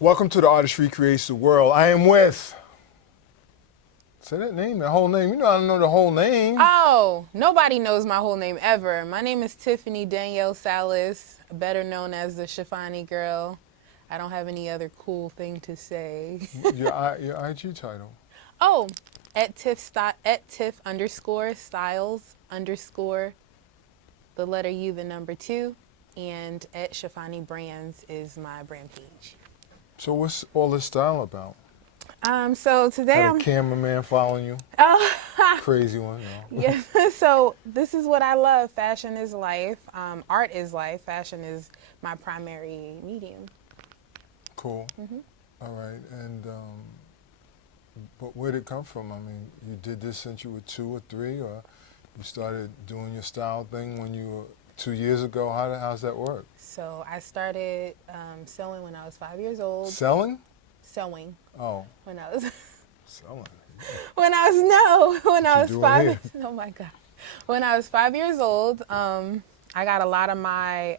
Welcome to the Artist Recreates the World. I am with, say that name, that whole name. You know I don't know the whole name. Oh, nobody knows my whole name ever. My name is Tiffany Danielle Salas, better known as the Chiffani girl. I don't have any other cool thing to say. Your IG title. Oh, at Tiff underscore Styles underscore the letter U, the number 2, and at Chiffani Brands is my brand page. So what's all this style about? So today Had I'm a cameraman following you. Oh, Crazy one. No. yeah. So this is what I love. Fashion is life. Art is life. Fashion is my primary medium. Cool. All right. And but where did it come from? I mean, you did this since you were 2 or 3, or you started doing your style thing when you were 2 years ago? How's that work? So I started sewing when I was 5 years old. Selling? Sewing. Oh. When I was Selling. when I was doing 5 here? oh my God. When I was 5 years old, I got a lot of my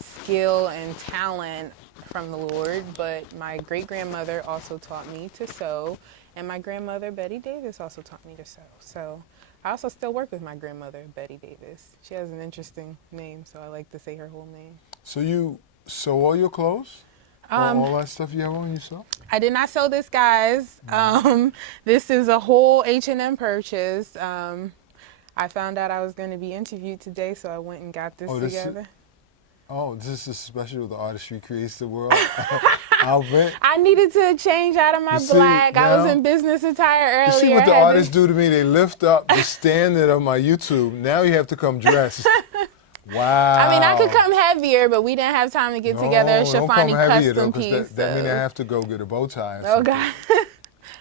skill and talent from the Lord, but my great-grandmother also taught me to sew, and my grandmother, Betty Davis, also taught me to sew. So I also still work with my grandmother, Betty Davis. She has an interesting name, so I like to say her whole name. So you sew all your clothes? All that stuff you have on yourself? I did not sew this, guys. This is a whole H&M purchase. I found out I was going to be interviewed today, so I went and got this together. This is special. The Artist Recreates the World outfit. I needed to change out of my black. I was in business attire earlier. You see what the artists do to me? They lift up the standard of my YouTube. Now you have to come dressed. Wow. I mean, I could come heavier, but we didn't have time to get together a Chiffani custom piece. That means I have to go get a bow tie. Oh, God.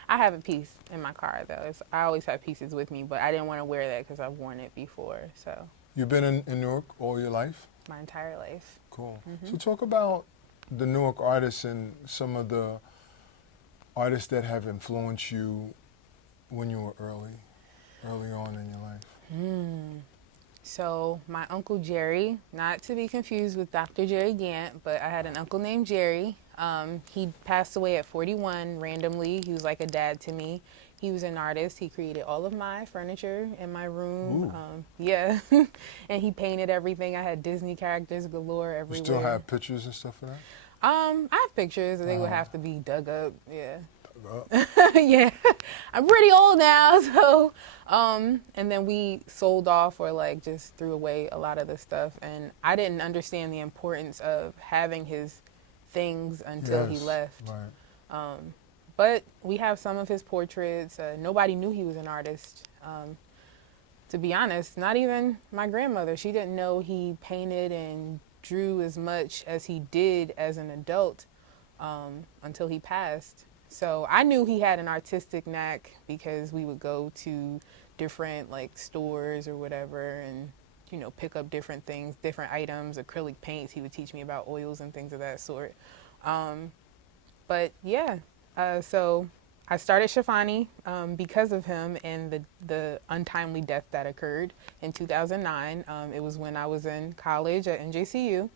I have a piece in my car, though. I always have pieces with me, but I didn't want to wear that because I've worn it before. So. You've been in New York all your life? My entire life. Cool. So talk about the Newark artists and some of the artists that have influenced you when you were early on in your life. So my Uncle Jerry, not to be confused with Dr. Jerry Gant, but I had an uncle named Jerry. He passed away at 41 randomly. He was like a dad to me. He was an artist. He created all of my furniture in my room. Yeah. And he painted everything. I had Disney characters galore everywhere. You still have pictures and stuff for that? I have pictures. They would have to be dug up. Yeah. Dug up? Yeah. I'm pretty old now, so. And then we sold off or like just threw away a lot of the stuff. And I didn't understand the importance of having his things until he left. Right. But we have some of his portraits. Nobody knew he was an artist. To be honest, not even my grandmother. She didn't know he painted and drew as much as he did as an adult until he passed. So I knew he had an artistic knack because we would go to different like stores or whatever and, you know, pick up different things, different items, acrylic paints. He would teach me about oils and things of that sort. But yeah. So I started Chiffani because of him and the untimely death that occurred in 2009. It was when I was in college at NJCU.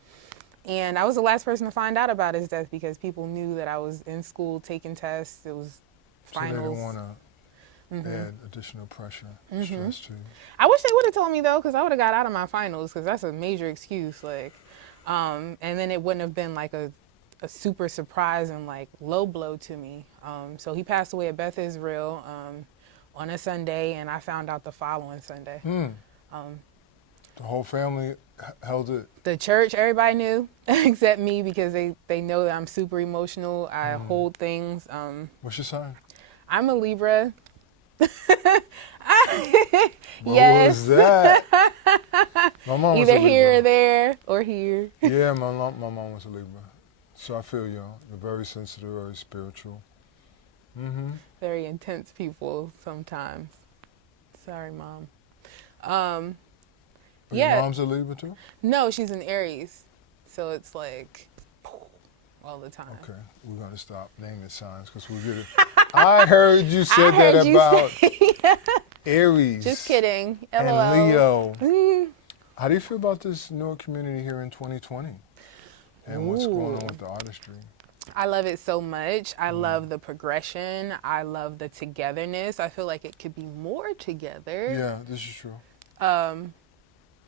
And I was the last person to find out about his death because people knew that I was in school taking tests. It was finals. So they didn't want to add additional pressure, stress to you. I wish they would have told me, though, because I would have got out of my finals because that's a major excuse. Like, and then it wouldn't have been like a super surprise and like low blow to me. So he passed away at Beth Israel on a Sunday, and I found out the following Sunday. The whole family held it? The church, everybody knew except me because they know that I'm super emotional. I hold things. What's your sign? I'm a Libra. What yes. was that? My mom was Either a Libra. here or there or here. Yeah, my mom was a Libra. So I feel you. You're very sensitive, very spiritual. Very intense people sometimes. Sorry, Mom. But yeah. Your mom's a Libra too? No, she's an Aries. So it's like all the time. Okay, we're going to stop naming signs because we get it. I heard you said that about Aries. Just kidding. LOL. And Leo. How do you feel about this Newark community here in 2020? and what's going on with the artistry? I love it so much. I love the progression. I love the togetherness. I feel like it could be more together. Yeah, this is true.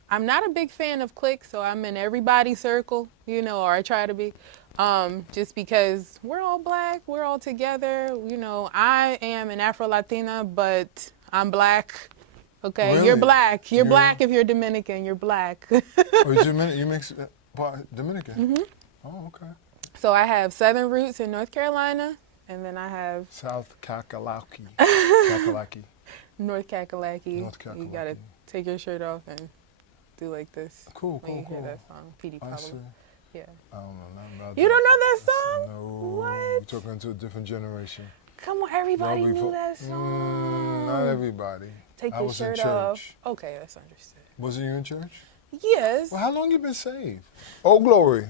I'm not a big fan of cliques, so I'm in everybody's circle, you know, or I try to be. Just because we're all black, we're all together. You know, I am an Afro Latina, but I'm black. Okay, Really? you're black. You're black if you're Dominican. You're black. Oh, you mix Dominican? Mm-hmm. Oh, okay. So I have Southern roots in North Carolina, and then I have South Kakalaki. Kakalaki. North Kakalaki. North Kakalaki. You gotta take your shirt off and do like this. Cool, when you cool. hear that song. PD I probably. see. Yeah. I don't know nothing about You that. don't know that song? No. What? You're talking to a different generation. Come on, everybody Y'all be knew that song. Not everybody. Take I your was shirt in off. church. Okay, that's understood. Wasn't you in church? Yes. Well, how long you been saved? Oh, glory.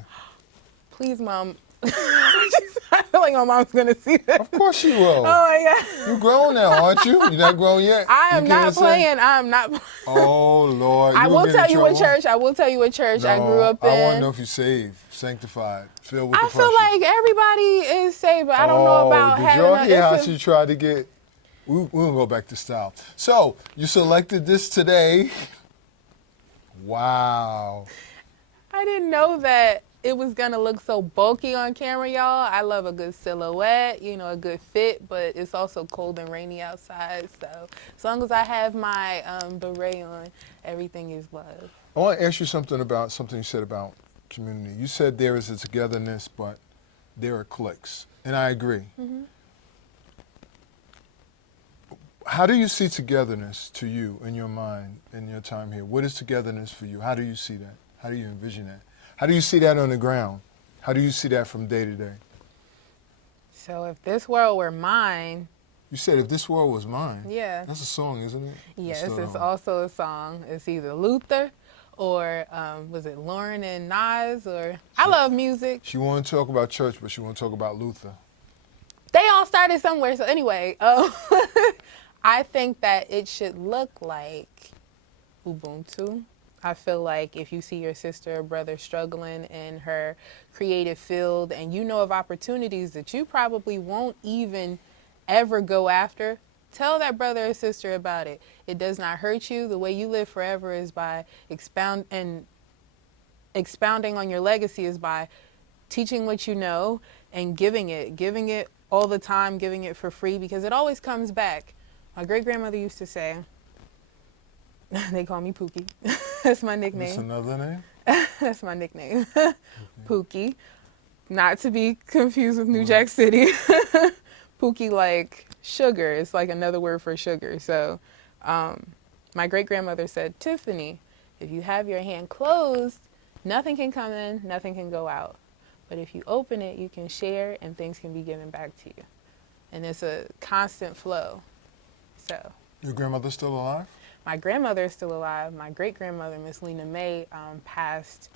Please, Mom. I feel like my mom's going to see that. Of course she will. Oh, my God. You grown now, aren't you? You're not grown yet? I am You not can't say? playing. I am not. Oh, Lord. I You will gonna get tell in you what trouble? church. I will tell you what church I grew up in. I want to know if you're saved, sanctified, filled with I the feel precious. like everybody is saved, but I don't know about did having y'all a... hear how it's a- she tried to get... We're going to go back to style. So, you selected this today. Wow. I didn't know that it was going to look so bulky on camera, y'all. I love a good silhouette, you know, a good fit, but it's also cold and rainy outside. So as long as I have my beret on, everything is love. I want to ask you something about something you said about community. You said there is a togetherness, but there are cliques. And I agree. Mm-hmm. How do you see togetherness to you in your mind, in your time here? What is togetherness for you? How do you see that? How do you envision that? How do you see that on the ground? How do you see that from day to day? So if this world were mine, You said if this world was mine. yeah. That's a song, isn't it? Yes, Still it's don't. also a song. It's either Luther or was it Lauren and Nas or I love music. She want to talk about church, but she want to talk about Luther. They all started somewhere. So anyway, I think that it should look like Ubuntu. I feel like if you see your sister or brother struggling in her creative field and you know of opportunities that you probably won't even ever go after, tell that brother or sister about it. It does not hurt you. The way you live forever is by expounding on your legacy is by teaching what you know and giving it all the time, giving it for free because it always comes back. My great-grandmother used to say, they call me Pookie. That's my nickname. That's another name? That's my nickname. Pookie. Not to be confused with New Jack City. Pookie like sugar. It's like another word for sugar. So my great-grandmother said, Tiffany, if you have your hand closed, nothing can come in, nothing can go out. But if you open it, you can share and things can be given back to you. And it's a constant flow. So Your grandmother's still alive? my grandmother is still alive. My great-grandmother, Miss Lena May, passed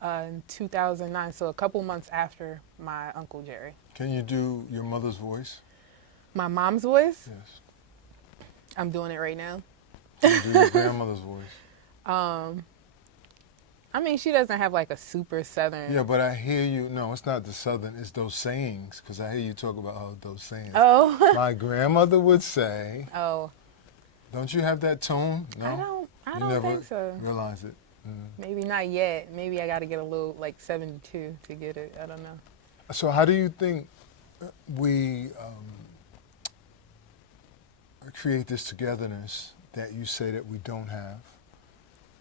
in 2009, so a couple months after my Uncle Jerry. Can you do your mother's voice? My mom's voice? Yes. I'm doing it right now. Can you do your grandmother's voice? I mean, she doesn't have like a super southern. Yeah, but I hear you. No, it's not the southern. It's those sayings, because I hear you talk about those sayings. Oh. My grandmother would say, Oh. don't you have that tone? No? I You don't never think so. realize it. Maybe not yet. Maybe I got to get a little like 72 to get it. I don't know. So how do you think we create this togetherness that you say that we don't have,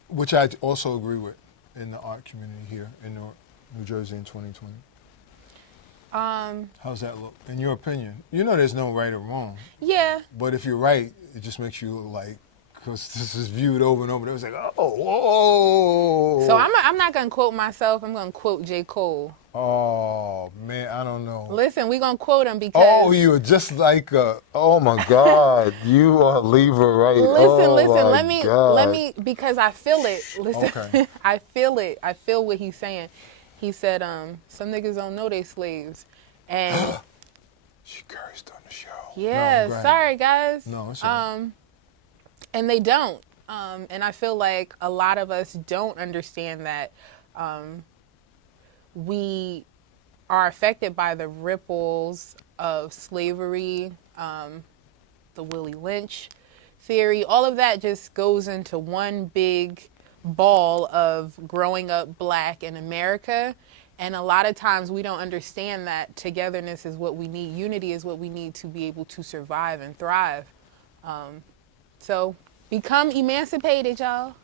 which I also agree with in the art community here in New Jersey in 2020? How's that look, in your opinion? You know there's no right or wrong, Yeah. but if you're right, it just makes you look like, because this is viewed over and over, it was like, oh, whoa. So I'm not going to quote myself. I'm going to quote J. Cole. Oh, man, I don't know. Listen, we're going to quote him because... Oh, you are just like oh my God, you are Lever, right? Listen, let me, because I feel it. Listen, Okay. I feel it. I feel what he's saying. He said, some niggas don't know they slaves. And She cursed on the show. yeah, No, go ahead. sorry guys. No, it's all right. And they don't. And I feel like a lot of us don't understand that we are affected by the ripples of slavery, the Willie Lynch theory. All of that just goes into one big ball of growing up black in America. And a lot of times we don't understand that togetherness is what we need. Unity is what we need to be able to survive and thrive. So become emancipated, y'all.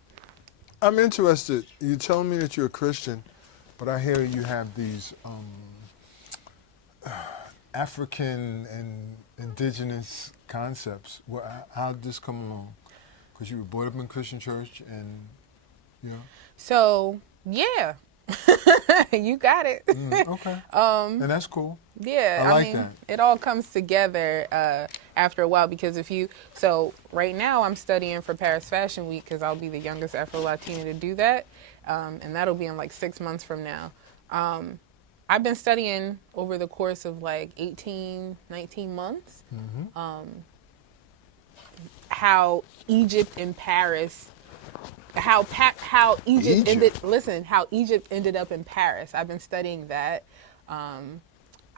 I'm interested. You're telling me that you're a Christian, but I hear you have these African and indigenous concepts. How did this come along? Because you were brought up in Christian church and, you know? So, yeah. You got it. Okay. And that's cool. Yeah, I like mean, that. It all comes together after a while because so right now I'm studying for Paris Fashion Week because I'll be the youngest Afro Latina to do that. And that'll be in like 6 months from now. I've been studying over the course of like 18, 19 months, how Egypt and Paris, how Egypt ended up in Paris. I've been studying that.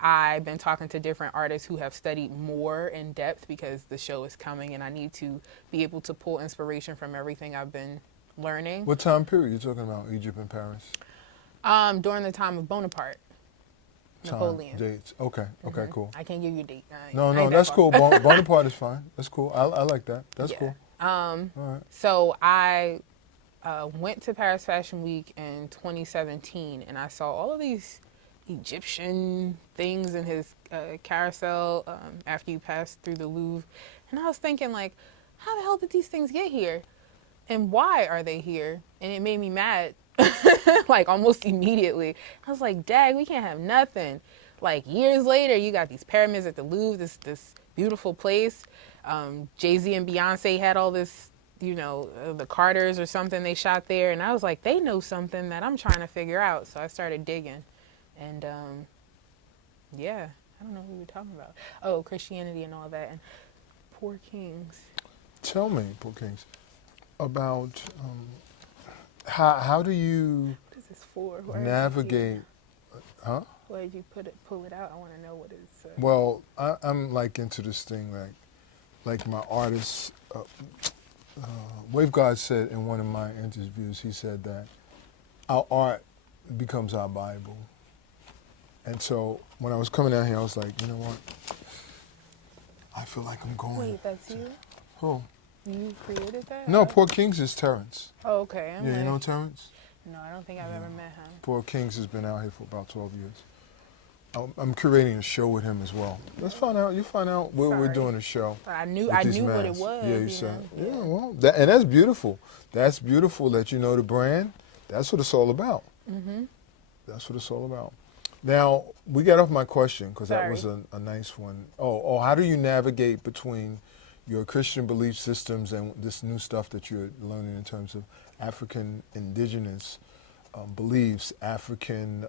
I've been talking to different artists who have studied more in depth because the show is coming and I need to be able to pull inspiration from everything I've been learning. What time period are you talking about, Egypt and Paris? During the time of Bonaparte. Napoleon. Dates. Okay. Okay, cool. I can't give you a date. No, that's cool. Bonaparte is fine. That's cool. I like that. That's cool. All right. So I went to Paris Fashion Week in 2017, and I saw all of these Egyptian things in his carousel after you passed through the Louvre. And I was thinking, like, how the hell did these things get here? And why are they here? And it made me mad. Like almost immediately. I was like, dag, we can't have nothing. Like years later, you got these pyramids at the Louvre, this beautiful place. Jay-Z and Beyonce had all this, the Carters or something they shot there. And I was like, they know something that I'm trying to figure out. So I started digging. And yeah, I don't know who we were talking about. Oh, Christianity and all that. And Poor Kings. Tell me, Poor Kings, about how do you What is this for? navigate, huh? Why did you pull it out? I want to know what it's. Well, I'm like into this thing, like my artist. Wave God said in one of my interviews, he said that our art becomes our Bible. And so when I was coming down here, I was like, you know what? I feel like I'm going. Wait, that's you? Who? You created that? No, Poor Kings is Terrence. Oh, okay. You know Terrence? No, I don't think I've ever met him. Poor Kings has been out here for about 12 years. I'm curating a show with him as well. Let's find out. You find out where we're doing a show. I knew what it was. Yeah, you said. Yeah, well, and that's beautiful. That's beautiful that you know the brand. That's what it's all about. That's what it's all about. Now, we got off my question because that was a nice one. Oh, how do you navigate between your Christian belief systems and this new stuff that you're learning in terms of African indigenous beliefs, African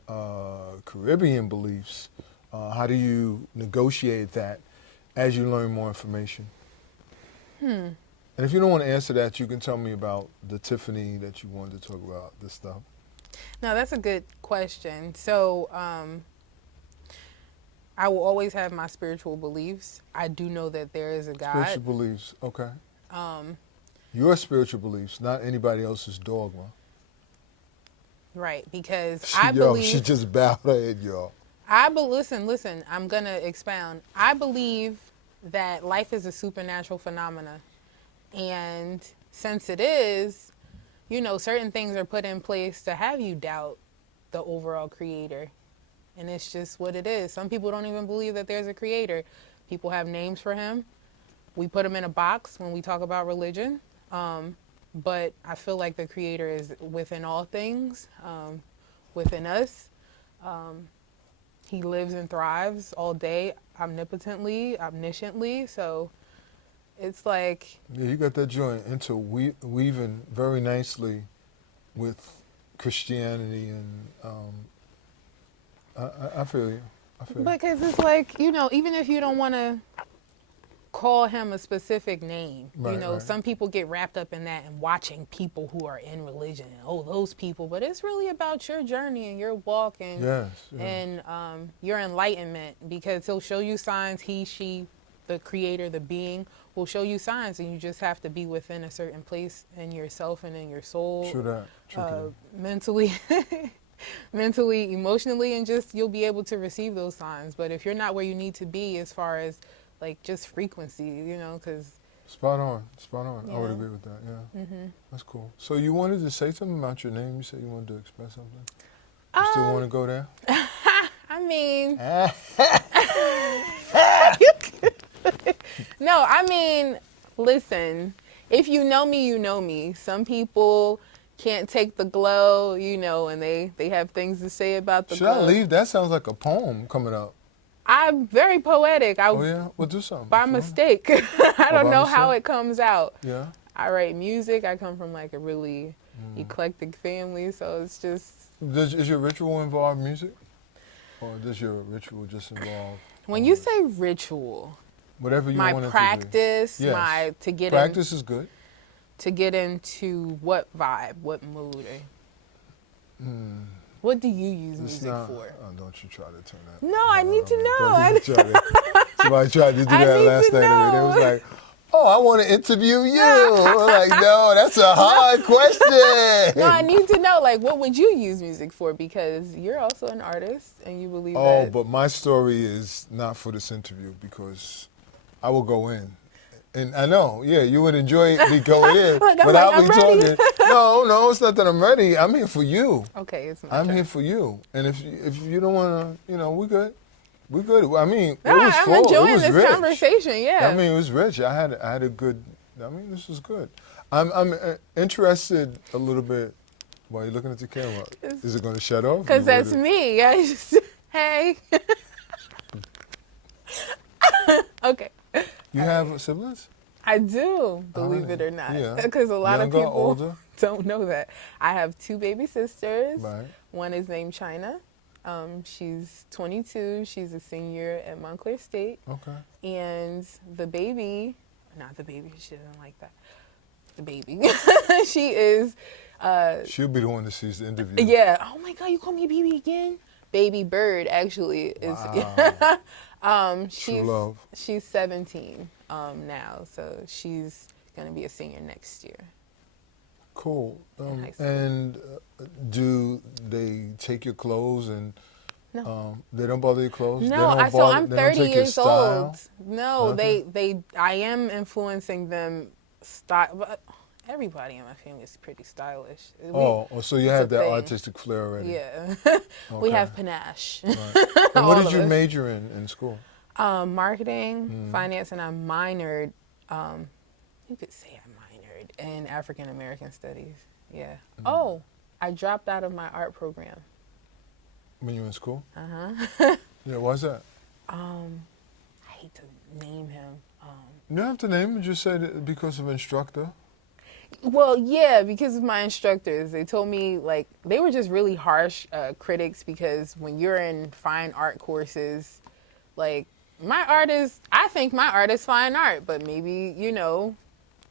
Caribbean beliefs? How do you negotiate that as you learn more information? And if you don't want to answer that, you can tell me about the Tiffany that you wanted to talk about, this stuff. No, that's a good question. So I will always have my spiritual beliefs. I do know that there is a God. Spiritual beliefs, okay. Your spiritual beliefs, not anybody else's dogma. Right, because She just bowed her head, y'all. Listen, I'm going to expound. I believe that life is a supernatural phenomena. And since it is, certain things are put in place to have you doubt the overall creator. And it's just what it is. Some people don't even believe that there's a creator. People have names for him. We put him in a box when we talk about religion. But I feel like the creator is within all things, within us. He lives and thrives all day, omnipotently, omnisciently. So it's like... Yeah, you got that joint weaving very nicely with Christianity and... I feel you. Because it's like, even if you don't want to call him a specific name. Right, You know, right. some people get wrapped up in that and watching people who are in religion. Oh, those people. But it's really about your journey and your walk and Yes. and your enlightenment, because he'll show you signs. He, she, the creator, the being will show you signs, and you just have to be within a certain place in yourself and in your soul. True that. True that. Mentally. Mentally, emotionally, and just you'll be able to receive those signs. But if you're not where you need to be as far as like just frequency, you know, because Spot on. Spot on. I would Yeah. agree with that. Yeah. That's cool. So you wanted to say something about your name? You said you wanted to express something. You still want to go there? I mean, no, I mean, listen, if you know me, you know me. Some people can't take the glow, you know, and they have things to say about the Should glow. I leave? That sounds like a poem coming up. I'm very poetic. Oh, yeah? Well, do something. By if you want. mistake. I don't by know how mistake? it comes out. Yeah? I write music. I come from like a really eclectic family, so it's just Is your ritual involve music? Or does your ritual just involve when you say ritual, whatever you my want it practice, to do? Yes. my to get Practice is good. to get into what vibe, what mood, what do you use It's music not, for? oh, don't you try to turn that. No, I need to know. Don't you try to- Somebody tried to do I that need last to night. And they know. was like, oh, I want to interview you. I'm like, no, that's a hard question. No, I need to know, like, what would you use music for? Because you're also an artist, and you believe Oh, that. but my story is not for this interview because I will go in. And I know, yeah, you would enjoy me going in Look, I'm without like, me I'm ready. talking. No, it's not that I'm ready. I'm here for you. Okay, it's my I'm turn. here for you. And if you don't want to, we good. We good. I mean, No, it was I'm full. enjoying it was this rich. conversation. Yeah. I mean, it was rich. I had a good. I mean, this was good. I'm interested a little bit. While you're looking at the camera, is it going to shut off? Because that's me. I just, hey. Okay. You have siblings? I do, believe right. it or not. Yeah. Because a lot Younger, of people older? don't know that. I have 2 baby sisters. Right. One is named China. She's 22. She's a senior at Montclair State. Okay. And the baby, not the baby, she doesn't like that. The baby. She is, She'll be the one that sees the interview. yeah. Oh my God, you call me baby again? Baby Bird actually is. Wow. She's love. she's 17 now, so she's gonna be a senior next year. Cool. high school. And do they take your clothes and No. they don't bother your clothes? They No, don't so bother- I'm they don't 30 take your years style? old. No, Nothing? I am influencing them style, but everybody in my family is pretty stylish. So you it's have a that thing. artistic flair already. Yeah. We Okay. have panache. Right. And what All did of you us. major in school? Marketing, finance, and I minored, you could say I minored in African American studies. Yeah. Oh, I dropped out of my art program. When you were in school? Uh-huh. Yeah, why's that? I hate to name him. You don't have to name it, just say that because of instructor. Well, yeah, because of my instructors. They told me, like, they were just really harsh critics, because when you're in fine art courses, like, I think my art is fine art, but maybe,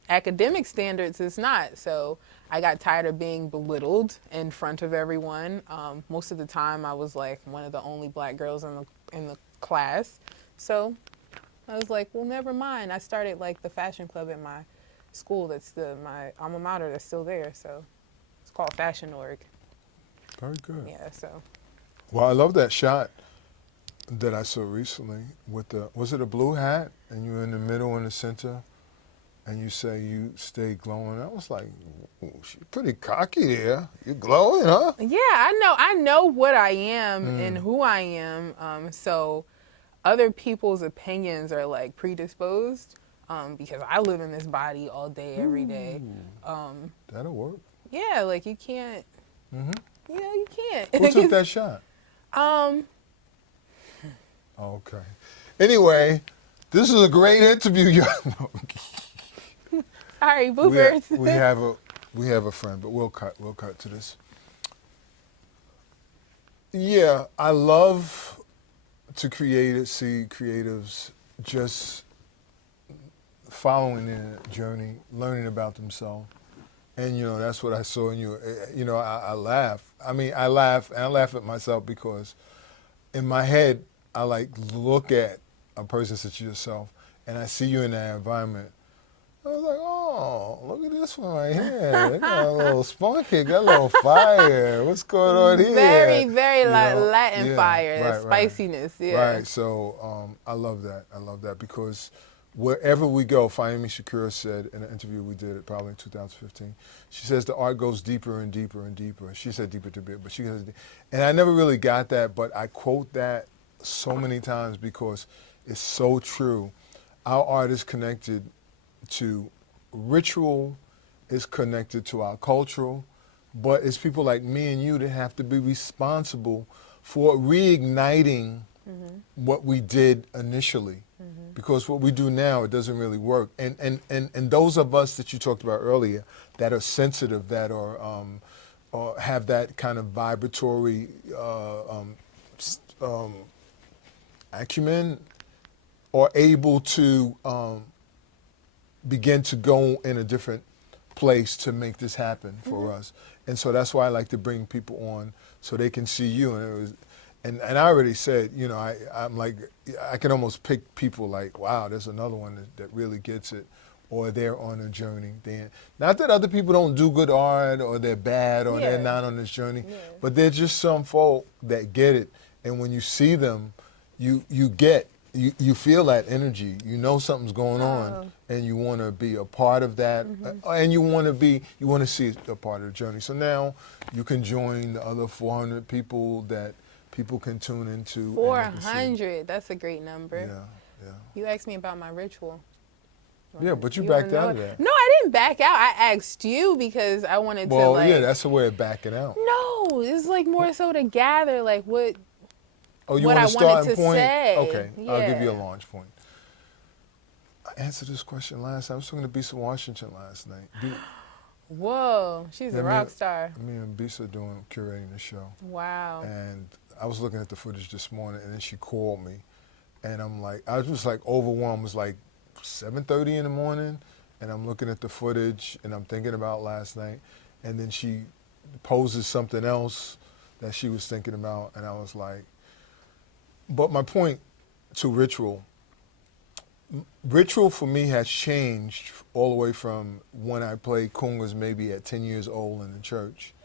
academic standards is not. So I got tired of being belittled in front of everyone. Most of the time I was like one of the only black girls in the class. So I was like, well, never mind. I started like the fashion club at my school. That's my alma mater that's still there. So it's called Fashion Org. Very good. Yeah, so. Well, I love that shot that I saw recently with was it a blue hat? And you're in the middle and the center, and you say you stay glowing. I was like, ooh, she's pretty cocky there. You're glowing, huh? Yeah, I know what I am and who I am. So other people's opinions are like predisposed, because I live in this body all day, every day. That'll work. Yeah, like you can't. Mm-hmm. Yeah, you can't. Who took that shot? Okay. Anyway, this is a great interview, y'all. Sorry, boopers. we have a friend, but we'll cut to this. Yeah, I love to see creatives just following their journey, learning about themselves. And, that's what I saw in you. I laugh. I mean, I laugh at myself because in my head, I look at a person such as yourself and I see you in that environment. I was like, oh, look at this one right here. They got a little spunky, got a little fire. What's going on here? Very, very Latin fire, right, spiciness. Yeah. Right. So I love that. I love that because wherever we go, Fahimi Shakira said in an interview we did probably in 2015, she says the art goes deeper and deeper and deeper. She said deeper to bit, but she goes, and I never really got that, but I quote that so many times because it's so true. Our art is connected to ritual, is connected to our cultural, but it's people like me and you that have to be responsible for reigniting what we did initially. Because what we do now, it doesn't really work. And those of us that you talked about earlier that are sensitive, that are or have that kind of vibratory acumen, are able to begin to go in a different place to make this happen for us. And so that's why I like to bring people on so they can see you. And I already said, I'm like, I can almost pick people like, wow, there's another one that really gets it, or they're on a journey. Not that other people don't do good art or they're bad or they're not on this journey, but there's just some folk that get it. And when you see them, you feel that energy. You know something's going on, and you want to be a part of that, and you want to see it a part of the journey. So now you can join the other 400 people that people can tune into. 400, that's a great number. Yeah. You asked me about my ritual. Yeah, but you backed out of that. No, I didn't back out. I asked you because I wanted to yeah, that's a way of backing out. No, it's more so to gather what. Oh, you what want I a starting wanted to point? say. Okay, Yeah. I'll give you a launch point. I answered this question last night. I was talking to Bisa Washington last night. Whoa, she's a rock star. Me and Bisa curating the show. Wow. And I was looking at the footage this morning, and then she called me, and I was just overwhelmed. It was 7:30 in the morning, and I'm looking at the footage, and I'm thinking about last night, and then she poses something else that she was thinking about, and I was like, but my point to ritual for me has changed all the way from when I played congas maybe at 10 years old in the church,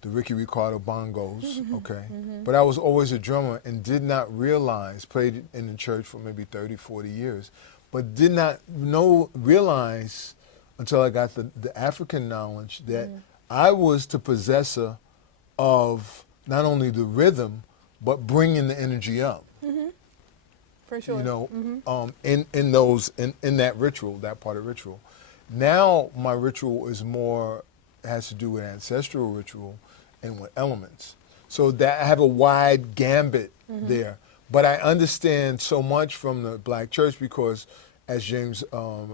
the Ricky Ricardo bongos, okay? But I was always a drummer and did not realize, played in the church for maybe 30, 40 years, but did not realize until I got the African knowledge that I was the possessor of not only the rhythm, but bringing the energy up. For sure. In that ritual, that part of ritual. Now my ritual has to do with ancestral ritual and with elements. So that I have a wide gambit there. But I understand so much from the Black church because, as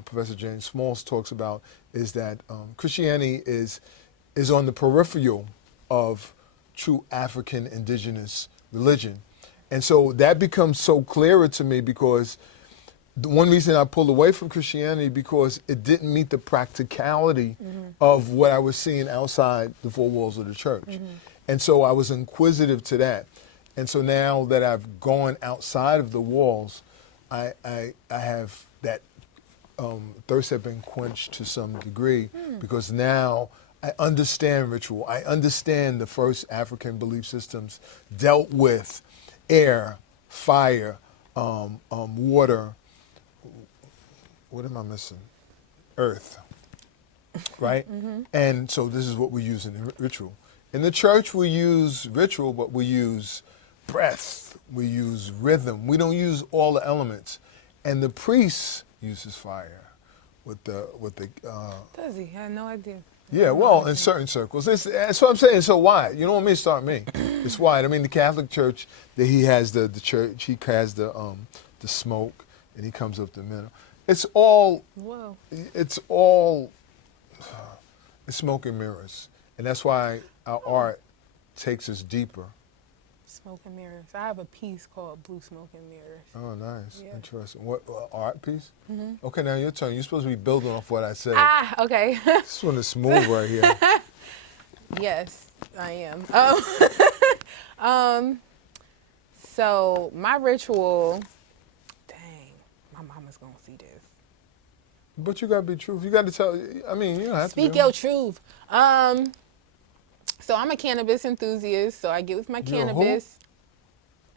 Professor James Smalls talks about, is that Christianity is on the peripheral of true African indigenous religion. And so that becomes so clearer to me because the one reason I pulled away from Christianity because it didn't meet the practicality of what I was seeing outside the four walls of the church. And so I was inquisitive to that. And so now that I've gone outside of the walls, I have that thirst has been quenched to some degree because now I understand ritual. I understand the first African belief systems dealt with air, fire, water. What am I missing? Earth, right? And so this is what we use in ritual. In the church, we use ritual, but we use breath, we use rhythm. We don't use all the elements. And the priest uses fire with the. Does he? I had no idea. Yeah, well, in certain circles. That's what I'm saying. So why? You don't want me to start me. It's wide. I mean, the Catholic Church, he has the church, he has the smoke, and he comes up the middle. It's all. Whoa. It's smoke and mirrors, and that's why our art takes us deeper. Smoke and Mirrors. I have a piece called Blue Smoke and Mirrors. Oh, nice. Yeah. Interesting. What, art piece? Mm-hmm. Okay, now your turn. You're supposed to be building off what I said. Ah, okay. This one is smooth right here. Yes, I am. So my ritual, dang, my mama's gonna see this. But you got to be truthful. You got to tell, I mean, you don't have Speak to. your truth. So I'm a cannabis enthusiast, so I get with my You're a who? cannabis.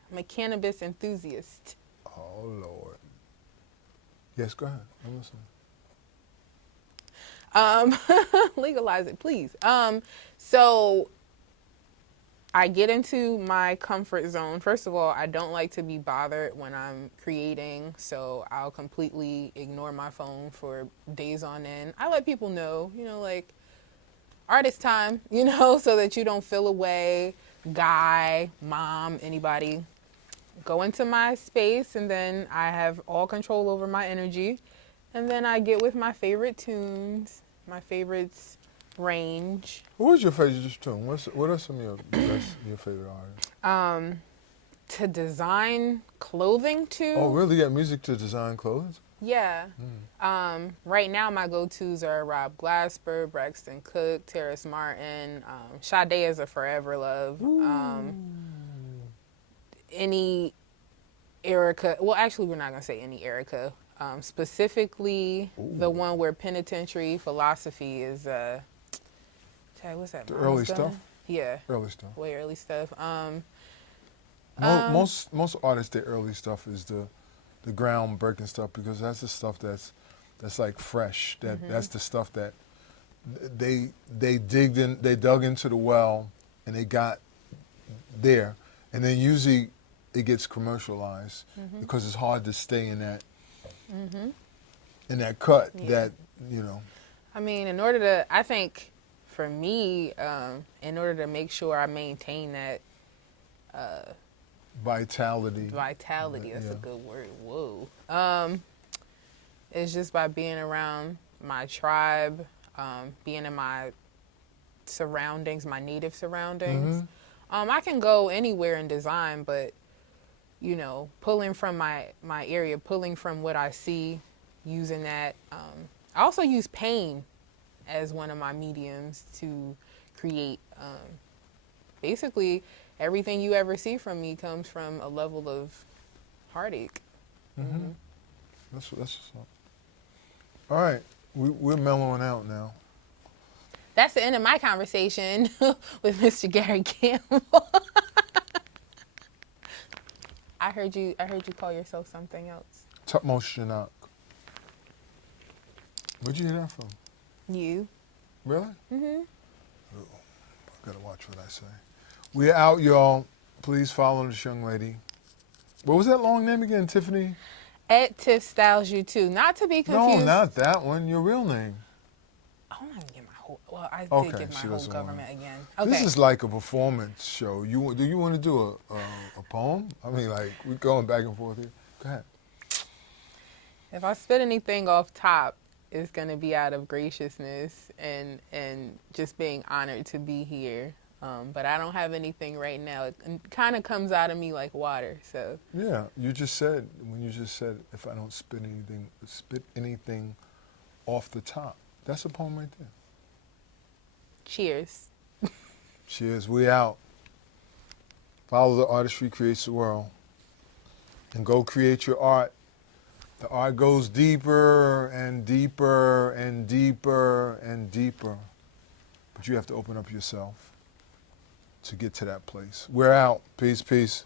I'm a cannabis enthusiast. Oh, Lord. Yes, go ahead. I'm listening. Legalize it, please. So I get into my comfort zone. First of all, I don't like to be bothered when I'm creating, so I'll completely ignore my phone for days on end. I let people know, like artist time, so that you don't feel away, guy, mom, anybody. Go into my space, and then I have all control over my energy. And then I get with my favorite tunes, my favorites range. What was your favorite tune? What are some of your favorite artists? To design clothing to. Oh, really? You got music to design clothes? Yeah. Right now, my go-tos are Rob Glasper, Braxton Cook, Terrace Martin. Sade is a forever love. Any Erica. Well, actually, we're not going to say any Erica. Specifically, the one where Penitentiary Philosophy is, what's that? The early stuff? Yeah. Early stuff. Way early stuff. Most artists, their early stuff is the groundbreaking stuff, because that's the stuff that's like fresh. That's the stuff that they dug into the well and they got there, and then usually it gets commercialized because it's hard to stay in that cut. Yeah. That I mean, I think for me, in order to make sure I maintain that vitality. That's a good word. Whoa. It's just by being around my tribe, being in my surroundings, my native surroundings. I can go anywhere and design, but pulling from my area, pulling from what I see, using that. I also use pain as one of my mediums to create. Basically, everything you ever see from me comes from a level of heartache. That's what's up. All right, we're mellowing out now. That's the end of my conversation with Mr. Gary Campbell. I heard you call yourself something else. Tutmos Shinnok. Where'd you hear that from? You. Really? I gotta watch what I say. We're out, y'all. Please follow this young lady. What was that long name again, Tiffany? At Tiff Styles You Too. Not to be confused. No, not that one. Your real name. I'm not gonna get my whole. Well, I Okay, did get my she whole doesn't government wanna. again. Okay. This is like a performance show. Do you want to do a poem? I mean, like, we're going back and forth here. Go ahead. If I spit anything off top, it's gonna be out of graciousness and just being honored to be here. But I don't have anything right now. It kind of comes out of me like water. So Yeah, you just said if I don't spit anything off the top. That's a poem right there. cheers. Cheers. We out. Follow the artistry creates the world, and go create your art. The art goes deeper and deeper and deeper and deeper, but you have to open up yourself to get to that place. We're out. Peace, peace.